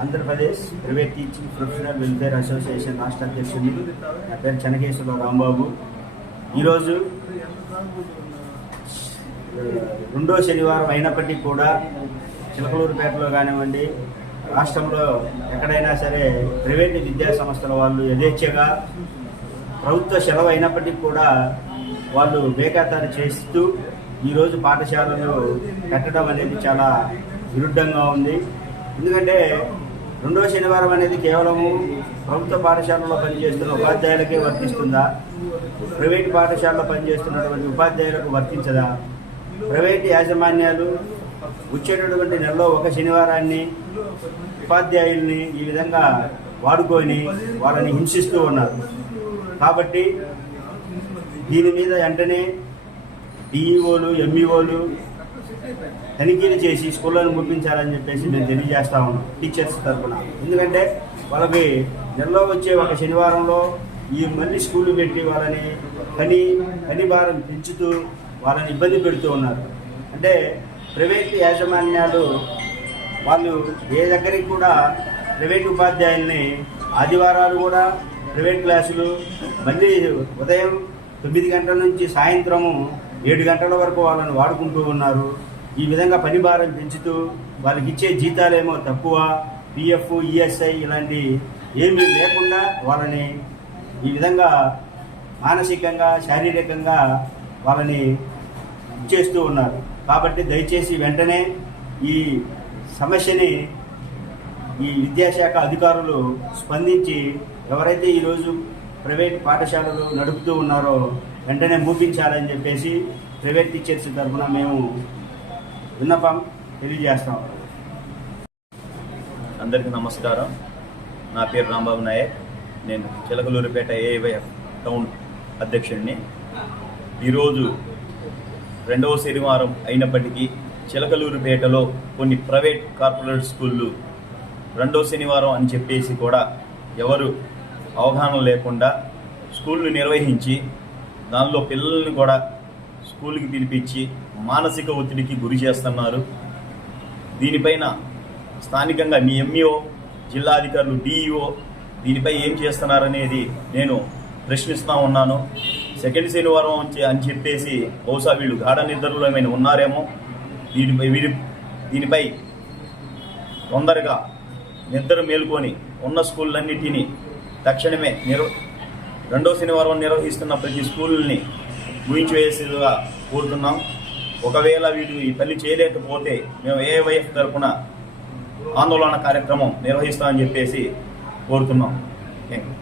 Andhra Pradesh private teaching professional welfare association రాష్ట్ర అధ్యక్షుడిని నా పేరు చెనకేశ్వర రాంబాబు. ఈరోజు రెండో శనివారం అయినప్పటికీ కూడా చిలకలూరుపేటలో కానివ్వండి రాష్ట్రంలో ఎక్కడైనా సరే ప్రైవేట్ విద్యా సంస్థల వాళ్ళు యథేచ్ఛగా ప్రభుత్వ సెలవు అయినప్పటికీ కూడా వాళ్ళు బేఖాతారు చేస్తూ ఈరోజు పాఠశాలలు పెట్టడం అనేది చాలా విరుద్ధంగా ఉంది. ఎందుకంటే రెండవ శనివారం అనేది కేవలము ప్రభుత్వ పాఠశాలలో పనిచేస్తున్న ఉపాధ్యాయులకే వర్తిస్తుందా? ప్రైవేట్ పాఠశాలలో పనిచేస్తున్నటువంటి ఉపాధ్యాయులకు వర్తించదా? ప్రైవేట్ యాజమాన్యాలు వచ్చేటటువంటి నెలలో ఒక శనివారాన్ని ఉపాధ్యాయుల్ని ఈ విధంగా వాడుకొని వాళ్ళని హింసిస్తూ ఉన్నారు. కాబట్టి దీని మీద వెంటనే డిఈఓలు ఎంఈఓలు తనిఖీలు చేసి స్కూళ్ళను ముప్పించాలని చెప్పేసి మేము తెలియజేస్తా ఉన్నాం టీచర్స్ తరఫున ఎందుకంటే వాళ్ళకి నెలలో వచ్చే ఒక శనివారంలో ఈ మళ్ళీ స్కూళ్ళు పెట్టి వాళ్ళని పని పని భారం పెంచుతూ వాళ్ళని ఇబ్బంది పెడుతూ ఉన్నారు. అంటే ప్రైవేట్ యాజమాన్యాలు వాళ్ళు ఏ దగ్గరికి కూడా ప్రైవేట్ ఉపాధ్యాయుల్ని ఆదివారాలు కూడా ప్రైవేట్ క్లాసులు మళ్ళీ ఉదయం తొమ్మిది గంటల నుంచి సాయంత్రము ఏడు గంటల వరకు వాళ్ళని వాడుకుంటూ ఉన్నారు. ఈ విధంగా పని భారం పెంచుతూ వాళ్ళకి ఇచ్చే జీతాలేమో తక్కువ పిఎఫ్ ఈఎస్ఐ ఇలాంటి ఏమీ లేకుండా వాళ్ళని ఈ విధంగా మానసికంగా శారీరకంగా వాళ్ళని చేస్తూ ఉన్నారు. కాబట్టి దయచేసి వెంటనే ఈ సమస్యని ఈ విద్యాశాఖ అధికారులు స్పందించి ఎవరైతే ఈరోజు ప్రైవేట్ పాఠశాలలు నడుపుతూ ఉన్నారో వెంటనే మూపించాలని చెప్పేసి ప్రైవేట్ టీచర్స్ తరఫున మేము విన్నపం తెలియజేస్తాం. అందరికీ నమస్కారం. నా పేరు రాంబాబు నాయక్. నేను చిలకలూరుపేట ఏవైఎఫ్ టౌన్ అధ్యక్షుడిని. ఈరోజు రెండవ శనివారం అయినప్పటికీ చిలకలూరుపేటలో కొన్ని ప్రైవేట్ కార్పొరేట్ స్కూళ్ళు రెండవ శనివారం అని చెప్పేసి కూడా ఎవరు అవగాహన లేకుండా స్కూళ్ళు నిర్వహించి దానిలో పిల్లల్ని కూడా స్కూల్కి పిలిపించి మానసిక ఒత్తిడికి గురి చేస్తున్నారు. దీనిపైన స్థానికంగా మీ ఎంఈఓ జిల్లా అధికారులు డిఈఓ దీనిపై ఏం చేస్తున్నారనేది నేను ప్రశ్నిస్తూ ఉన్నాను. సెకండ్ శనివారం అని చెప్పేసి బహుశా వీళ్ళు గాఢ నిద్రలో ఏమైనా ఉన్నారేమో. దీనిపై వీరి దీనిపై తొందరగా నిద్ర మేలుకొని ఉన్న స్కూళ్ళన్నిటినీ తక్షణమే నిర్వ రెండో శనివారం నిర్వహిస్తున్న ప్రతి స్కూల్ని ముగించివేసేదిగా కోరుతున్నాం. ఒకవేళ వీటి ఈ పని చేయలేకపోతే మేము ఏవైఎఫ్ తరఫున ఆందోళన కార్యక్రమం నిర్వహిస్తామని చెప్పేసి కోరుతున్నాం. Thank you